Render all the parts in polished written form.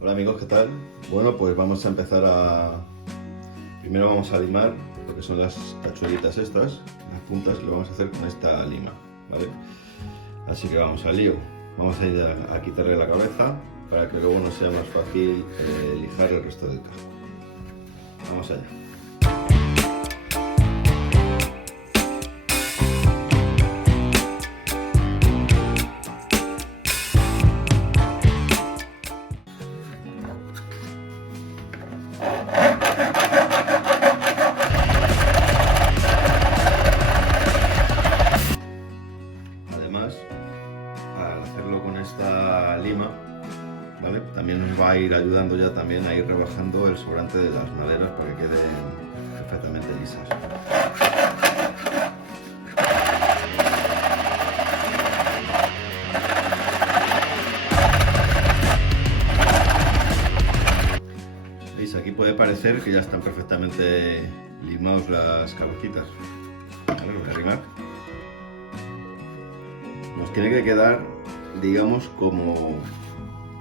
Hola amigos, ¿qué tal? Bueno, pues vamos a empezar Primero vamos a limar lo que son las tachuelitas estas, las puntas, lo vamos a hacer con esta lima, ¿vale? Así que vamos al lío. Vamos a ir a quitarle la cabeza para que luego nos sea más fácil lijar el resto del casco. Vamos allá. Además, al hacerlo con esta lima, ¿vale? También nos va a ir ayudando ya también a ir rebajando el sobrante de las maderas para que queden perfectamente lisas. ¿Veis? Aquí puede parecer que ya están perfectamente limados las cabecitas. ¿Vale? Lo voy a arrimar. Nos tiene que quedar, digamos, como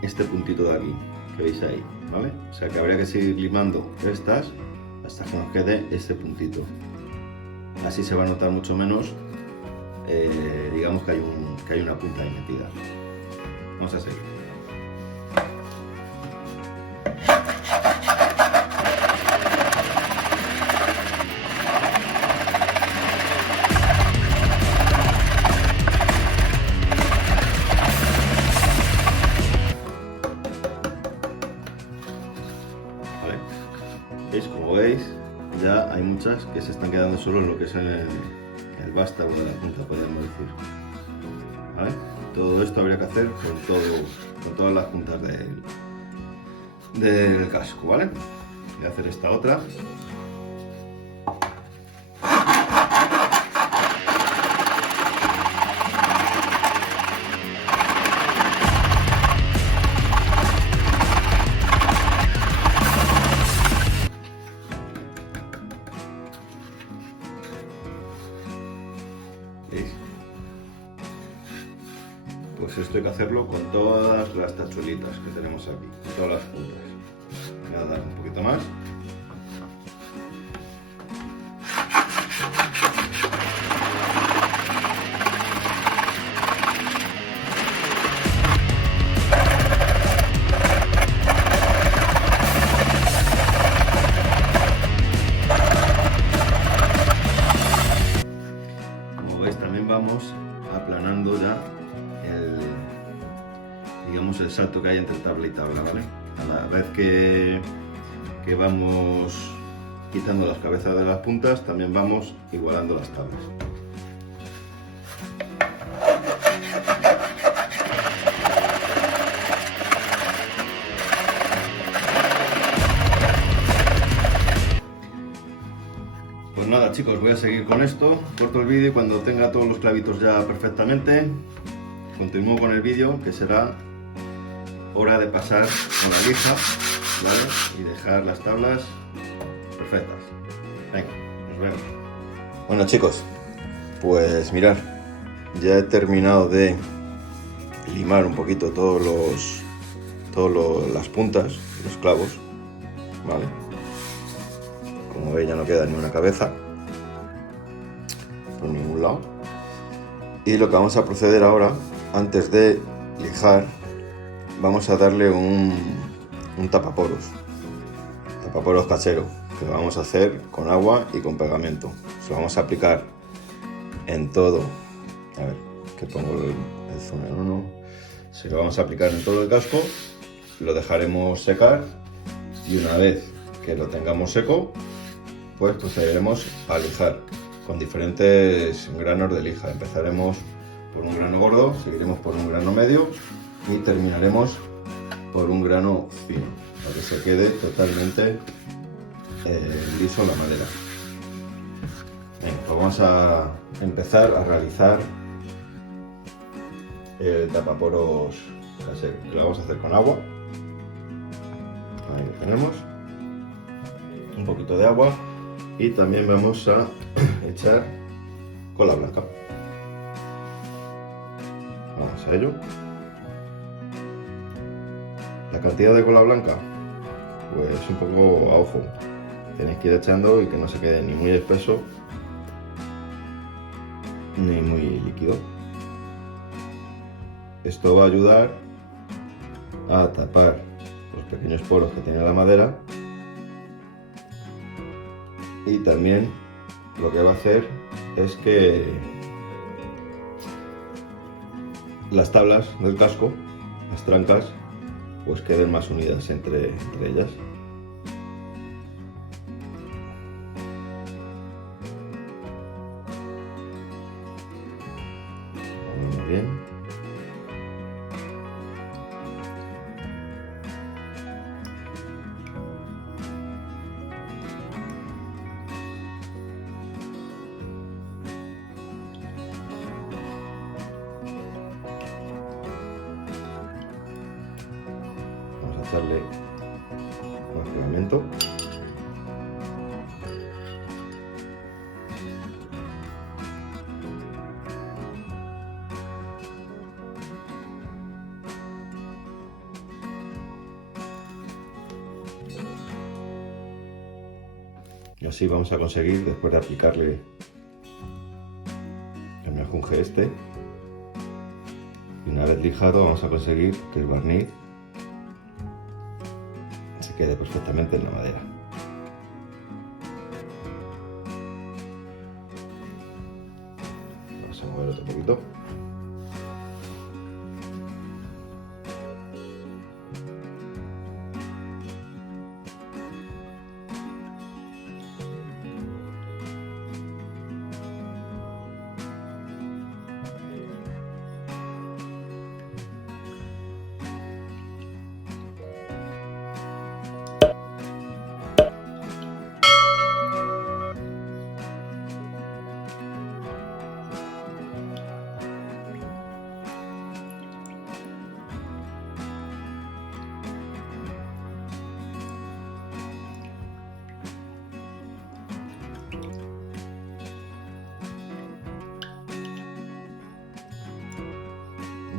este puntito de aquí, que veis ahí, ¿vale? O sea que habría que seguir limando estas hasta que nos quede este puntito. Así se va a notar mucho menos, digamos que hay una punta ahí metida. Vamos a seguir. ¿Veis? Como veis, ya hay muchas que se están quedando solo en lo que es el vástago de la punta, podemos decir. ¿Vale? Todo esto habría que hacer con todas las puntas del casco, ¿vale? Voy a hacer esta otra. ¿Veis? Pues esto hay que hacerlo con todas las tachuelitas que tenemos aquí, con todas las puntas. Voy a dar un poquito más. Como veis, también vamos aplanando ya digamos el salto que hay entre tabla y tabla, ¿vale? A la vez que vamos quitando las cabezas de las puntas, también vamos igualando las tablas. Pues nada chicos, voy a seguir con esto, corto el vídeo y cuando tenga todos los clavitos ya perfectamente, continúo con el vídeo, que será hora de pasar con la lija, ¿vale? Y dejar las tablas perfectas. Venga, nos vemos. Bueno chicos, pues mirad, ya he terminado de limar un poquito las puntas, los clavos, ¿vale? Como veis ya no queda ni una cabeza por ningún lado. Y lo que vamos a proceder ahora, antes de lijar, vamos a darle un tapaporos casero, que lo vamos a hacer con agua y con pegamento. Se lo vamos a aplicar en todo, a ver, que pongo el zoom en 1, se lo vamos a aplicar en todo el casco, lo dejaremos secar y una vez que lo tengamos seco, pues procederemos a lijar con diferentes granos de lija. Empezaremos por un grano gordo, seguiremos por un grano medio y terminaremos por un grano fino, para que se quede totalmente liso la madera. Bien, pues vamos a empezar a realizar el tapaporos casero, que lo vamos a hacer con agua. Ahí lo tenemos, un poquito de agua y también vamos a echar cola blanca. Vamos a ello. La cantidad de cola blanca, pues un poco a ojo. Tenéis que ir echando y que no se quede ni muy espeso ni muy líquido. Esto va a ayudar a tapar los pequeños poros que tiene la madera, y también lo que va a hacer es que las tablas del casco, las trancas, pues queden más unidas entre ellas. Muy bien. Vamos a echarle más pegamento. Y así vamos a conseguir, después de aplicarle el mejunje este, y una vez lijado, vamos a conseguir que el barniz se quede perfectamente en la madera. Vamos a mover otro poquito.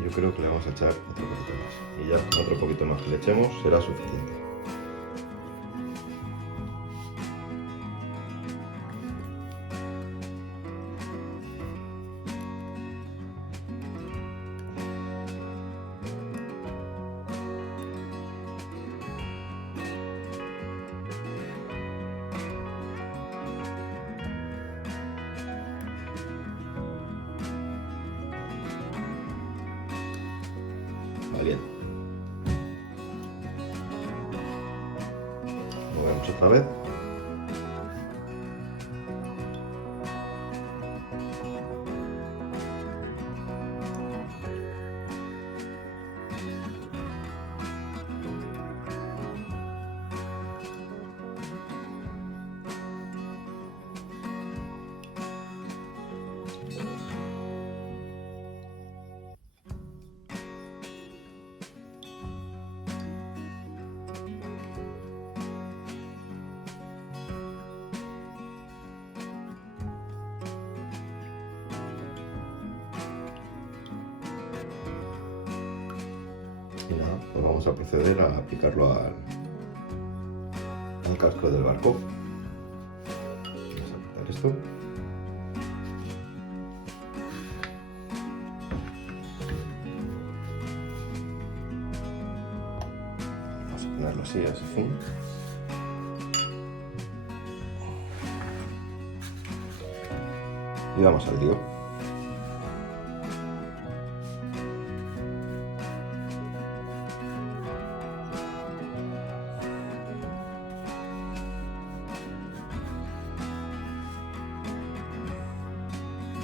Yo creo que le vamos a echar otro poquito más, y ya con otro poquito más que le echemos será suficiente. Bien, movemos otra vez. Y nada, pues vamos a proceder a aplicarlo al casco del barco. Vamos a apretar esto. Vamos a ponerlo así, así. Y vamos al lío.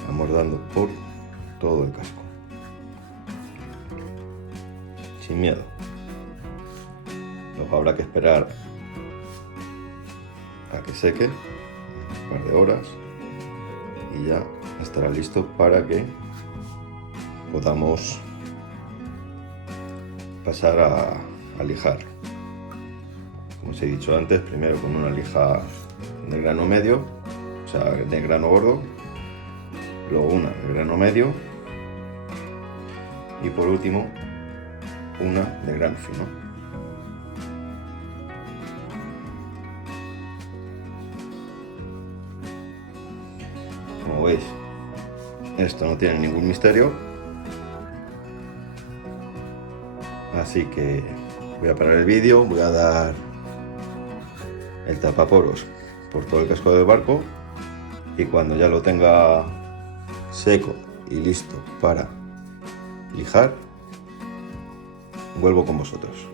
Vamos dando por todo el casco, sin miedo. Luego habrá que esperar a que seque un par de horas y ya estará listo para que podamos pasar a lijar. Como os he dicho antes, primero con una lija de grano medio, o sea, de grano gordo, luego una de grano medio y por último una de grano fino. como veis, esto no tiene ningún misterio. Así que voy a parar el vídeo, voy a dar el tapaporos por todo el casco del barco y cuando ya lo tenga seco y listo para lijar, vuelvo con vosotros.